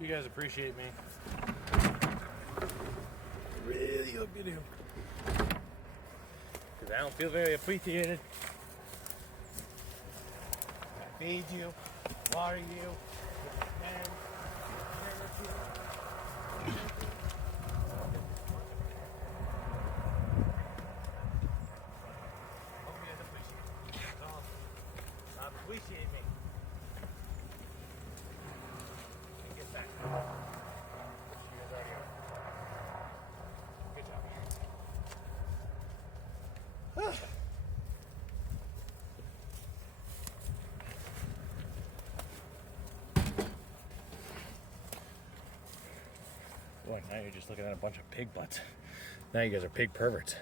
You guys appreciate me. Really hope you do. Because I don't feel very appreciated. I feed you, water you, and hope you guys appreciate me. That's all. Appreciate me. And get back. You guys out here. Good job. Boy, now you're just looking at a bunch of pig butts. Now you guys are pig perverts.